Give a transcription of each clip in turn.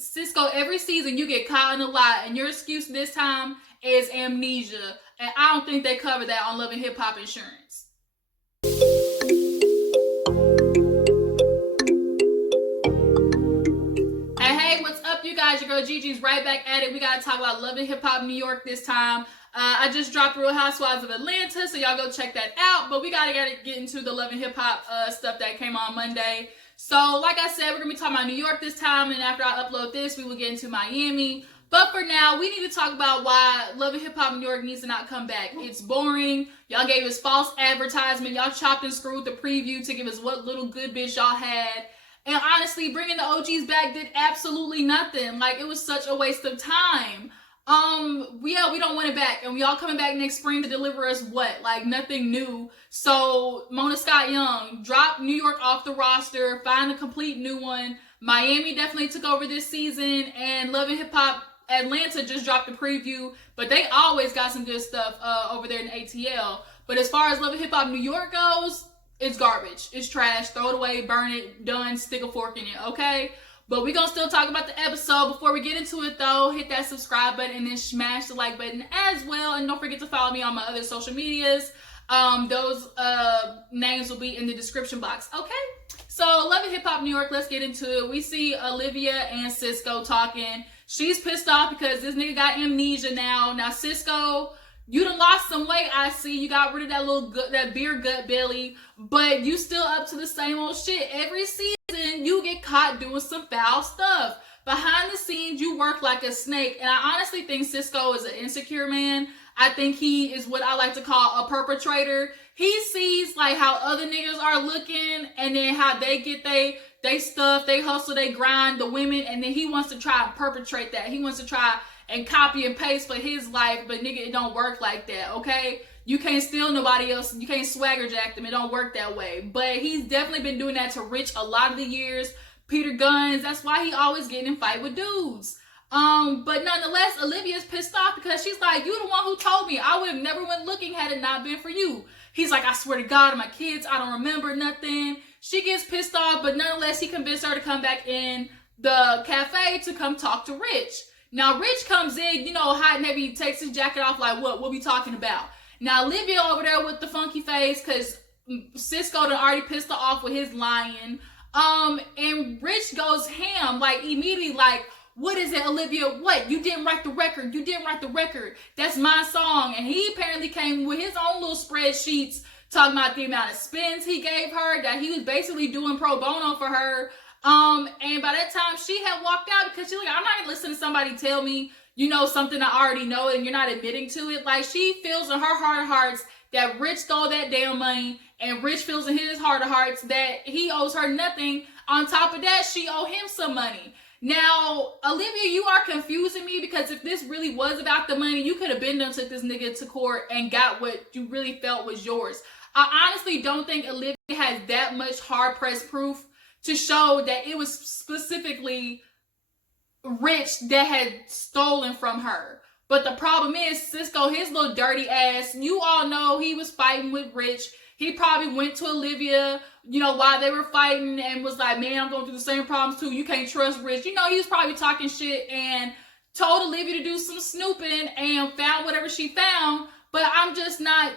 Cisco, every season you get caught in a lie, and your excuse this time is amnesia. And I don't think they cover that on Love and Hip Hop Insurance. Hey, what's up, you guys? Your girl Gigi's right back at it. We gotta talk about Love and Hip Hop New York this time. I just dropped Real Housewives of Atlanta, so y'all go check that out. But we gotta get into the Love and Hip Hop stuff that came on Monday. So, like I said, we're gonna be talking about New York this time, and after I upload this, we will get into Miami. But for now, we need to talk about why Love and Hip Hop New York needs to not come back. It's boring. Y'all gave us false advertisement. Y'all chopped and screwed the preview to give us what little good bitch y'all had. And honestly, bringing the OGs back did absolutely nothing. Like, it was such a waste of time. We don't want it back. And we all coming back next spring to deliver us what? Like, nothing new. So, Mona Scott Young, drop New York off the roster, find a complete new one. Miami definitely took over this season, and Love and Hip Hop Atlanta just dropped a preview, but they always got some good stuff over there in ATL. But as far as Love and Hip Hop New York goes, it's garbage. It's trash. Throw it away, burn it, done, stick a fork in it, okay? But we're going to still talk about the episode. Before we get into it, though, hit that subscribe button and then smash the like button as well. And don't forget to follow me on my other social medias. Those names will be in the description box, okay? So, Love and Hip Hop New York, let's get into it. We see Olivia and Cisco talking. She's pissed off because this nigga got amnesia now. Now, Cisco, you done lost some weight, I see. You got rid of that beer gut belly, but you still up to the same old shit. Every season, you get caught doing some foul stuff. Behind the scenes, you work like a snake, and I honestly think Cisco is an insecure man. I think he is what I like to call a perpetrator. He sees like how other niggas are looking, and then how they get they stuff, they hustle, they grind, the women, and then he wants to try and perpetrate that. He wants to try and copy and paste for his life, but nigga, it don't work like that, okay? You can't steal nobody else, you can't swagger jack them, it don't work that way. But he's definitely been doing that to Rich a lot of the years. Peter Guns, that's why he always getting in fight with dudes. But nonetheless, Olivia's pissed off because she's like, you the one who told me. I would have never went looking had it not been for you. He's like, I swear to God, my kids, I don't remember nothing. She gets pissed off, but nonetheless, he convinced her to come back in the cafe to come talk to Rich. Now, Rich comes in, you know, hot and heavy, takes his jacket off, like, what we talking about? Now, Olivia over there with the funky face, because Cisco done already pissed her off with his lying. And Rich goes ham, like, immediately, like, what is it, Olivia? What? You didn't write the record. You didn't write the record. That's my song. And he apparently came with his own little spreadsheets talking about the amount of spins he gave her, that he was basically doing pro bono for her. And by that time, she had walked out because she's like, I'm not gonna listen to somebody tell me, you know, something I already know and you're not admitting to it. Like, she feels in her heart of hearts that Rich stole that damn money, and Rich feels in his heart of hearts that he owes her nothing. On top of that, she owe him some money. Now, Olivia, you are confusing me, because if this really was about the money, you could have been done, took this nigga to court and got what you really felt was yours. I honestly don't think Olivia has that much hard-pressed proof to show that it was specifically Rich that had stolen from her. But the problem is, Cisco, his little dirty ass, you all know he was fighting with Rich. He probably went to Olivia, you know, while they were fighting and was like, man, I'm going through the same problems too. You can't trust Rich. You know, he was probably talking shit and told Olivia to do some snooping and found whatever she found. But I'm just not,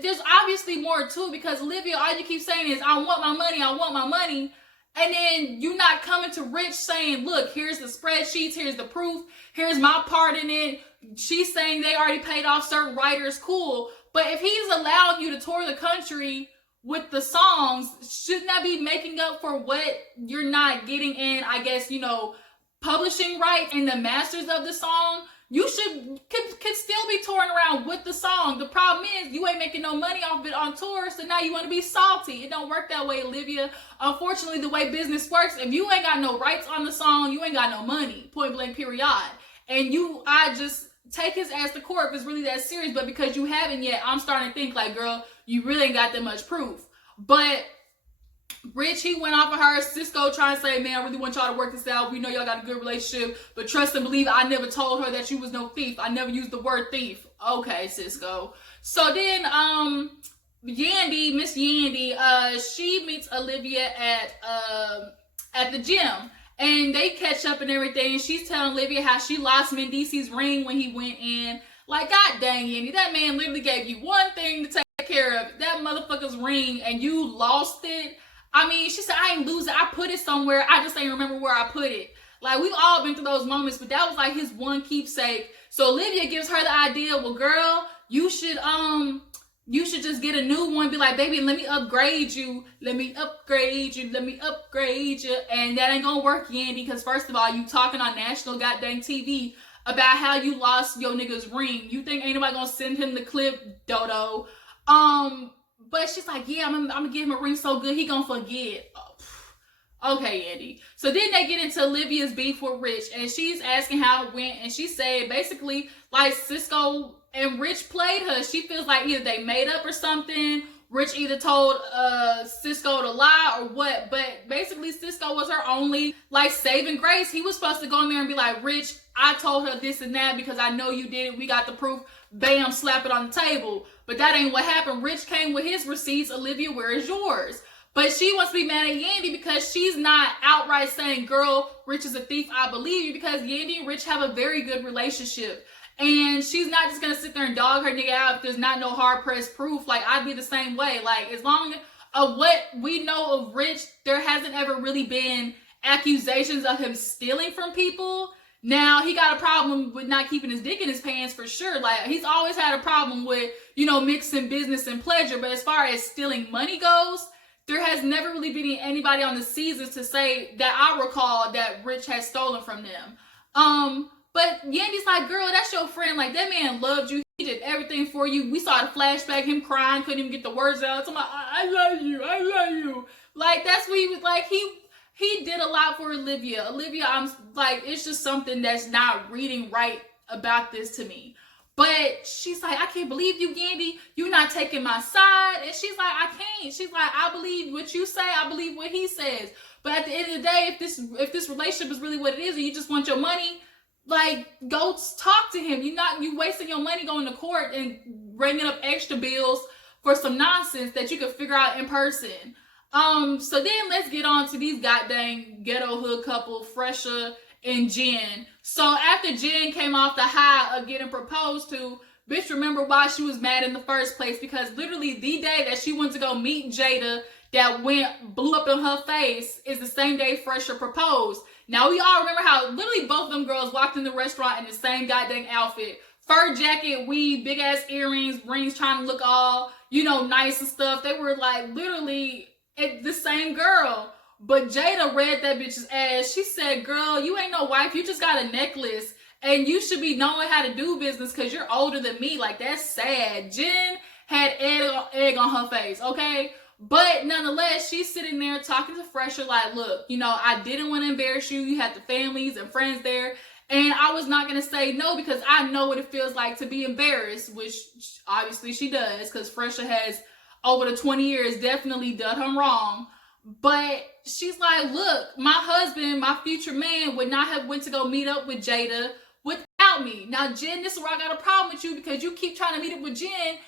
there's obviously more to it, because Olivia, all you keep saying is, I want my money, I want my money. And then you not coming to Rich saying, look, here's the spreadsheets, here's the proof, here's my part in it. She's saying they already paid off certain writers, cool. But if he's allowed you to tour the country with the songs, shouldn't that be making up for what you're not getting in, I guess, you know, publishing rights and the masters of the song? You could still be touring around with the song. The problem is, you ain't making no money off it on tour, so now you want to be salty. It don't work that way, Olivia. Unfortunately, the way business works, if you ain't got no rights on the song, you ain't got no money. Point blank, period. And I just take his ass to court if it's really that serious, but because you haven't yet, I'm starting to think like, girl, you really ain't got that much proof. But Rich, he went off of her. Cisco trying to say, man, I really want y'all to work this out. We know y'all got a good relationship, but trust and believe, I never told her that you was no thief. I never used the word thief. Okay, Cisco. So then, Yandy, Miss Yandy, she meets Olivia at the gym. And they catch up and everything. She's telling Olivia how she lost Mendeecee's ring when he went in. Like, god dang, Yandy, that man literally gave you one thing to take care of, that motherfucker's ring, and you lost it. I mean, she said, I ain't lose it. I put it somewhere. I just ain't remember where I put it. Like, we've all been through those moments, but that was like his one keepsake. So Olivia gives her the idea, well, girl, you should just get a new one. Be like, baby, let me upgrade you. Let me upgrade you. Let me upgrade you. And that ain't gonna work, Yandy, because first of all, you talking on national goddamn TV about how you lost your nigga's ring. You think ain't nobody gonna send him the clip, Dodo? But she's like, yeah, I'm gonna give him a ring so good he gonna forget. Oh, okay, Yandy. So then they get into Olivia's beef with Rich, and she's asking how it went, and she said basically like Cisco and Rich played her. She feels like either they made up or something. Rich either told Cisco to lie or what, but basically Cisco was her only like saving grace. He was supposed to go in there and be like, Rich, I told her this and that because I know you did it. We got the proof. Bam, slap it on the table. But that ain't what happened. Rich came with his receipts. Olivia, where is yours? But she wants to be mad at Yandy because she's not outright saying, girl, Rich is a thief. I believe you, because Yandy and Rich have a very good relationship. And she's not just going to sit there and dog her nigga out if there's not no hard-pressed proof. Like, I'd be the same way. Like, as long as what we know of Rich, there hasn't ever really been accusations of him stealing from people. Now, he got a problem with not keeping his dick in his pants for sure. Like, he's always had a problem with, you know, mixing business and pleasure. But as far as stealing money goes, there has never really been anybody on the seasons to say that I recall that Rich has stolen from them. But Yandy's like, girl, that's your friend. Like, that man loved you. He did everything for you. We saw the flashback, him crying, couldn't even get the words out. So I love you. I love you. Like, that's what he was like. He did a lot for Olivia. Olivia, I'm like, it's just something that's not reading right about this to me. But she's like, I can't believe you, Yandy. You're not taking my side. And she's like, I can't. She's like, I believe what you say. I believe what he says. But at the end of the day, if this relationship is really what it is, or you just want your money, like, go talk to him. You wasting your money going to court and bringing up extra bills for some nonsense that you could figure out in person. So then let's get on to these goddamn ghetto hood couple, Phresher and Jenn. So after Jenn came off the high of getting proposed to, bitch, remember why she was mad in the first place? Because literally the day that she went to go meet Jada that blew up in her face is the same day Phresher proposed. Now, we all remember how literally both of them girls walked in the restaurant in the same goddamn outfit. Fur jacket, weave, big ass earrings, rings, trying to look all, you know, nice and stuff. They were like literally the same girl. But Jada read that bitch's ass. She said, girl, you ain't no wife. You just got a necklace. And you should be knowing how to do business because you're older than me. Like, that's sad. Jenn had egg on her face, okay? But nonetheless, she's sitting there talking to Phresher like, look, you know, I didn't want to embarrass you. You had the families and friends there. And I was not going to say no because I know what it feels like to be embarrassed, which obviously she does because Phresher has, over the 20 years, definitely done her wrong. But she's like, look, my husband, my future man, would not have went to go meet up with Jada without me. Now, Jenn, this is where I got a problem with you because you keep trying to meet up with Jenn.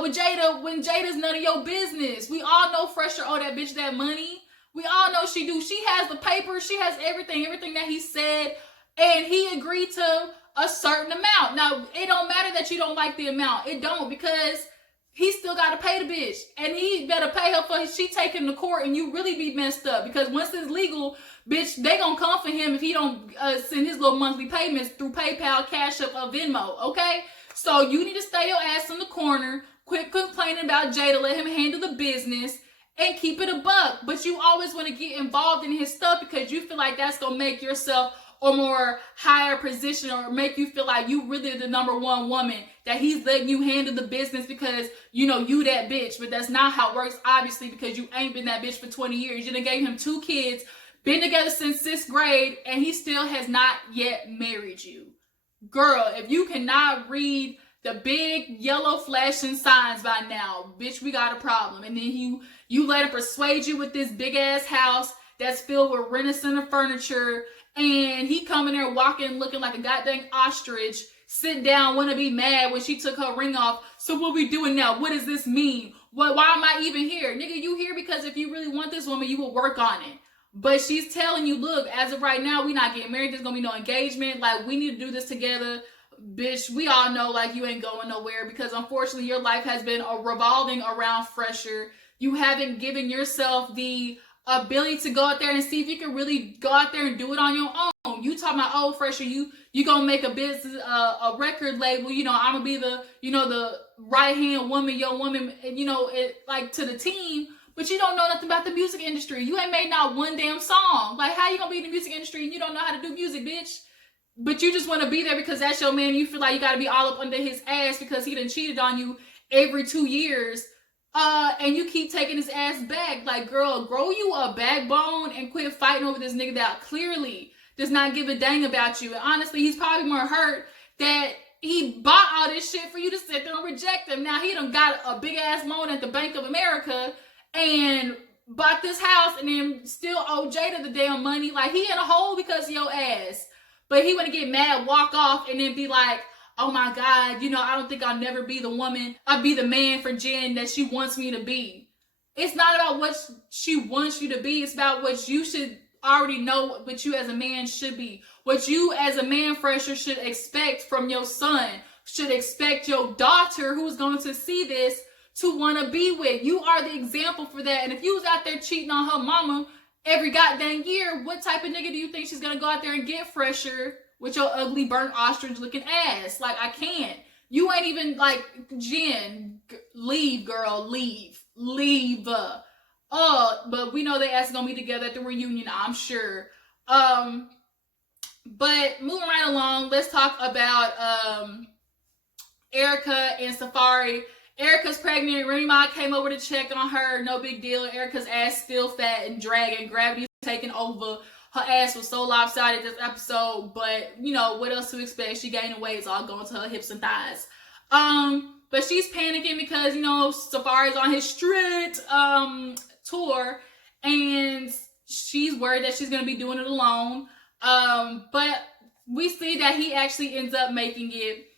With Jada, when Jada's none of your business. We all know Phresher owe that bitch that money. We all know she do. She has the paper. She has everything that he said. And he agreed to a certain amount. Now, it don't matter that you don't like the amount. It don't, because he still got to pay the bitch. And he better pay her for she take him to court and you really be messed up. Because once it's legal, bitch, they gonna come for him if he don't send his little monthly payments through PayPal, Cash App, or Venmo, okay? So you need to stay your ass in the corner, quit complaining about Jada, let him handle the business, and keep it a buck. But you always want to get involved in his stuff because you feel like that's going to make yourself a more higher position or make you feel like you really the number one woman, that he's letting you handle the business because, you know, you that bitch. But that's not how it works, obviously, because you ain't been that bitch for 20 years. You done gave him 2 kids, been together since 6th grade, and he still has not yet married you. Girl, if you cannot read the big yellow flashing signs by now, bitch, we got a problem. And then you let him persuade you with this big ass house that's filled with Renaissance furniture, and he coming there walking looking like a goddamn ostrich, sit down, want to be mad when she took her ring off. So what we doing now? What does this mean? Why am I even here? Nigga, you here because if you really want this woman, you will work on it. But she's telling you, look, as of right now, we not getting married. There's gonna be no engagement. Like, we need to do this together. Bitch, we all know, like, you ain't going nowhere because unfortunately your life has been revolving around Phresher. You haven't given yourself the ability to go out there and see if you can really go out there and do it on your own. You talking about, oh, Phresher, you gonna make a business, a record label, you know, I'm gonna be the, you know, the right-hand woman, your woman, and, you know, it, like, to the team, but you don't know nothing about the music industry. You ain't made not one damn song. Like, how you gonna be in the music industry and you don't know how to do music, bitch? But you just want to be there because that's your man and you feel like you got to be all up under his ass because he done cheated on you every 2 years. And you keep taking his ass back. Like, girl, grow you a backbone and quit fighting over this nigga that clearly does not give a dang about you. And honestly, he's probably more hurt that he bought all this shit for you to sit there and reject him. Now, he done got a big ass loan at the Bank of America and bought this house and then still owe Jada the damn money. Like, he in a hole because of your ass. But he want to get mad, walk off, and then be like, oh my God, you know, I don't think I'll never be the woman. I'll be the man for Jenn that she wants me to be. It's not about what she wants you to be. It's about what you should already know what you as a man should be. What you as a man, Phresher, should expect from your son. Should expect your daughter who's going to see this to want to be with. You are the example for that. And if you was out there cheating on her mama every goddamn year, what type of nigga do you think she's gonna go out there and get Phresher with your ugly burnt ostrich looking ass? Like, I can't. You ain't even like, Jenn, leave, girl, leave. But we know they ass gonna be together at the reunion, I'm sure. But moving right along, let's talk about Erica and Safaree. Erica's pregnant. Remy Ma came over to check on her. No big deal. Erica's ass still fat and dragging. Gravity's taking over. Her ass was so lopsided this episode. But, you know, what else to expect? She gaining weight. It's all going to her hips and thighs. But she's panicking because, you know, Safaree's on his street tour. And she's worried that she's going to be doing it alone. But we see that he actually ends up making it.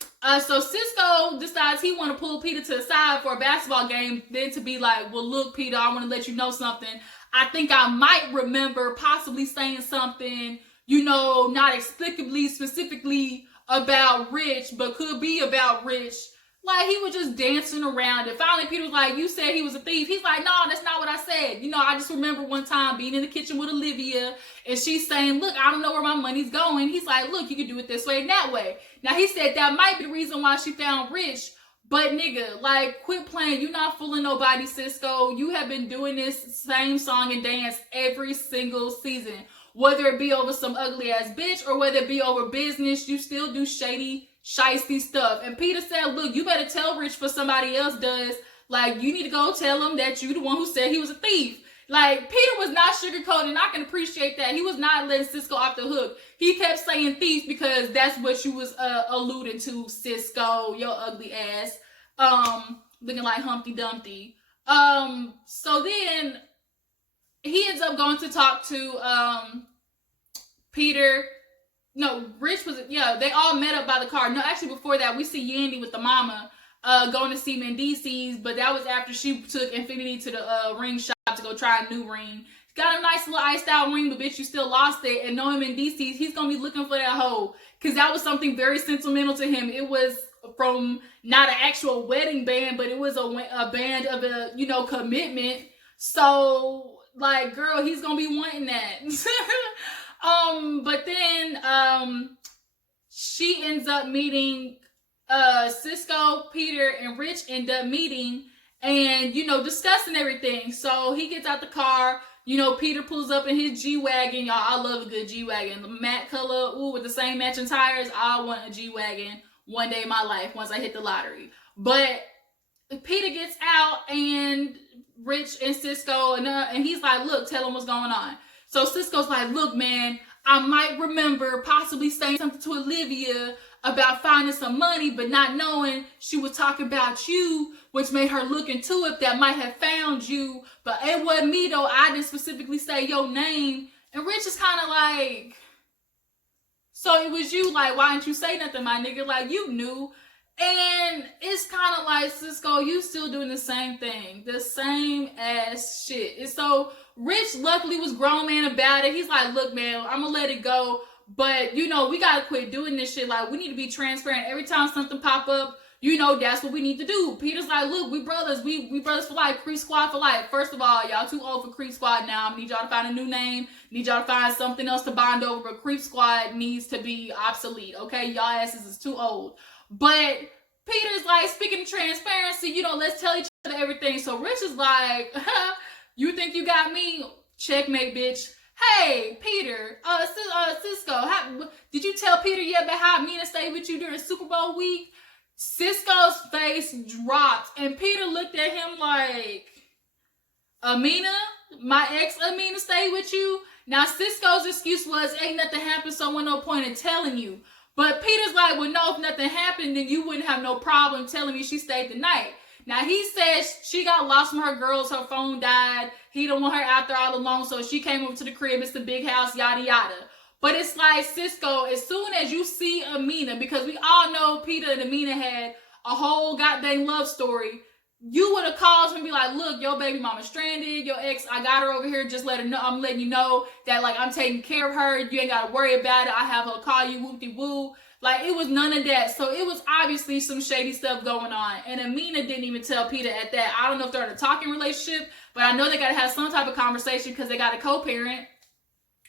So Cisco decides he want to pull Peter to the side for a basketball game, then to be like, well, look, Peter, I want to let you know something. I think I might remember possibly saying something, you know, not explicably, specifically about Rich, but could be about Rich. Like, he was just dancing around it. Finally, Peter was like, you said he was a thief. He's like, no, that's not what I said. You know, I just remember one time being in the kitchen with Olivia, and she's saying, look, I don't know where my money's going. He's like, look, you can do it this way and that way. Now, he said that might be the reason why she found Rich, but nigga, like, quit playing. You're not fooling nobody, Cisco. You have been doing this same song and dance every single season. Whether it be over some ugly ass bitch or whether it be over business, you still do shady, shiesty stuff. And Peter said, look, you better tell Rich for somebody else does. Like, you need to go tell him that you the one who said he was a thief. Like, Peter was not sugarcoating. I can appreciate that. He was not letting Cisco off the hook. He kept saying thief because that's what you was alluding to, Cisco, your ugly ass. Looking like Humpty Dumpty. So then he ends up going to talk to Peter. No, Rich was, yeah, they all met up by the car. No, actually before that, we see Yandy with the mama going to see Mendeecee's, but that was after she took Infinity to the ring shop to go try a new ring. Got a nice little iced out ring, but bitch, you still lost it. And knowing Mendeecee's, he's gonna be looking for that hoe, because that was something very sentimental to him. It was from not an actual wedding band, but it was a band of a, you know, commitment. So, like, girl, he's gonna be wanting that. But then she ends up meeting Cisco, Peter, and Rich end up meeting and, you know, discussing everything. So he gets out the car. You know, Peter pulls up in his G-Wagon. Y'all, I love a good G-Wagon. The matte color, ooh, with the same matching tires. I want a G-Wagon one day in my life once I hit the lottery. But Peter gets out and Rich and Cisco, and he's like, look, tell him what's going on. So Cisco's like, look, man, I might remember possibly saying something to Olivia about finding some money, but not knowing she was talking about you, which made her look into it, that might have found you. But it wasn't me, though. I didn't specifically say your name. And Rich is kind of like, so it was you. Like, why didn't you say nothing, my nigga? Like, you knew. And it's kind of like, Cisco, you still doing the same thing. The same ass shit. And so Rich luckily was grown man about it. He's like, look, man, I'm gonna let it go. But, you know, we gotta quit doing this shit. Like, we need to be transparent. Every time something pop up, you know, that's what we need to do. Peter's like, look, we brothers. We brothers for life. Creep Squad for life. First of all, y'all too old for Creep Squad now. I need y'all to find a new name. Need y'all to find something else to bond over. But Creep Squad needs to be obsolete, okay? Y'all asses is too old. But Peter's like, speaking of transparency, you know, let's tell each other everything. So Rich is like, you think you got me? Checkmate, bitch. Hey, Peter, Cisco, did you tell Peter yet about how Amina stayed with you during Super Bowl week? Cisco's face dropped, and Peter looked at him like, Amina? My ex Amina stayed with you? Now, Cisco's excuse was, ain't nothing happened, so ain't no point in telling you. But Peter's like, well, no, if nothing happened, then you wouldn't have no problem telling me she stayed the night. Now, he says she got lost from her girls, her phone died, he don't want her out there all alone, so she came over to the crib, it's the big house, yada, yada. But it's like, Cisco, as soon as you see Amina, because we all know Peter and Amina had a whole goddamn love story, you would have called him and be like, look, your baby mama stranded, your ex, I got her over here, just let her know, I'm letting you know that, like, I'm taking care of her, you ain't got to worry about it, I have her call you, whoop-de-woo. Like, it was none of that. So it was obviously some shady stuff going on. And Amina didn't even tell Peter at that. I don't know if they're in a talking relationship, but I know they got to have some type of conversation because they got a co-parent.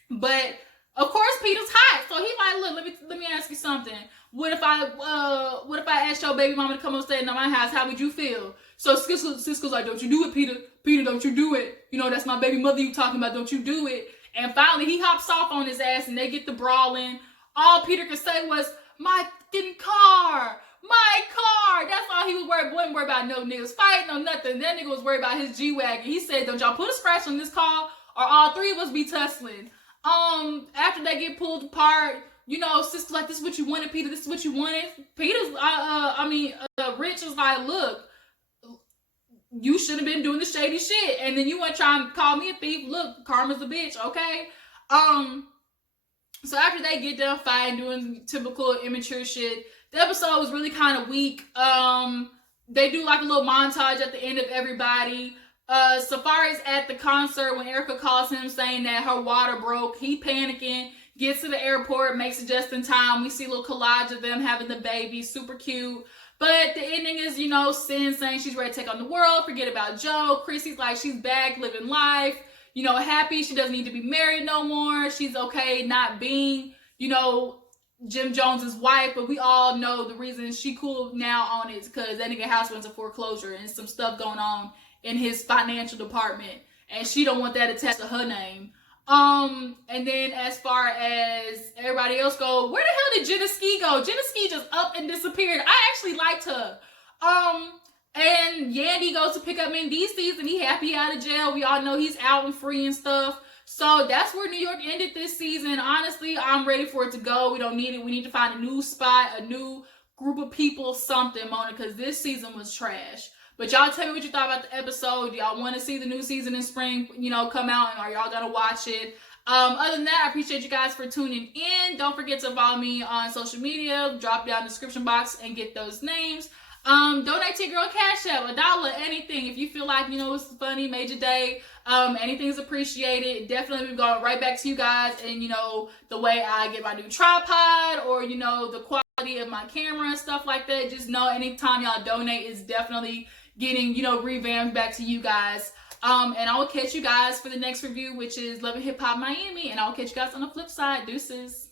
But of course, Peter's hot. So he's like, look, let me ask you something. What if I asked your baby mama to come upstairs to my house? How would you feel? So Cisco's like, don't you do it, Peter. Peter, don't you do it. You know, that's my baby mother you talking about. Don't you do it. And finally, he hops off on his ass and they get the brawling. All Peter could say was, my fucking car. My car. That's all he was worried. Wasn't worried about no niggas fighting or nothing. That nigga was worried about his G-Wagon. He said, don't y'all put a scratch on this car or all three of us be tussling. After they get pulled apart, you know, Cisco's like, this is what you wanted, Peter. This is what you wanted. Peter's, Rich was like, look, you should have been doing the shady shit. And then you want to try and call me a thief. Look, karma's a bitch, okay? So after they get done fighting, doing typical immature shit, the episode was really kind of weak. They do like a little montage at the end of everybody. Safaree's at the concert when Erica calls him saying that her water broke. He panicking, gets to the airport, makes it just in time. We see a little collage of them having the baby, super cute. But the ending is, you know, Sin saying she's ready to take on the world, forget about Joe. Chrissy's like, she's back, living life. You know, happy. She doesn't need to be married no more. She's okay not being, you know, Jim Jones's wife. But we all know the reason she cool now on it is because that nigga house went to foreclosure and some stuff going on in his financial department. And she don't want that attached to her name. And then as far as everybody else go, where the hell did Mendeecee go? Mendeecee just up and disappeared. I actually liked her. And Yandy goes to pick up Mendeecee and he happy out of jail. We all know he's out and free and stuff. So that's where New York ended this season. Honestly, I'm ready for it to go. We don't need it. We need to find a new spot, a new group of people, something, Mona, because this season was trash. But y'all tell me what you thought about the episode. Do y'all want to see the new season in spring, you know, come out? And are y'all going to watch it? Other than that, I appreciate you guys for tuning in. Don't forget to follow me on social media. Drop down in the description box and get those names. Donate to your girl Cash App, $1, anything. If you feel like, you know, it's funny, made your day, anything's appreciated. Definitely going right back to you guys and, you know, the way I get my new tripod or, you know, the quality of my camera and stuff like that. Just know anytime y'all donate is definitely getting, you know, revamped back to you guys. And I will catch you guys for the next review, which is Love and Hip Hop Miami. And I will catch you guys on the flip side. Deuces.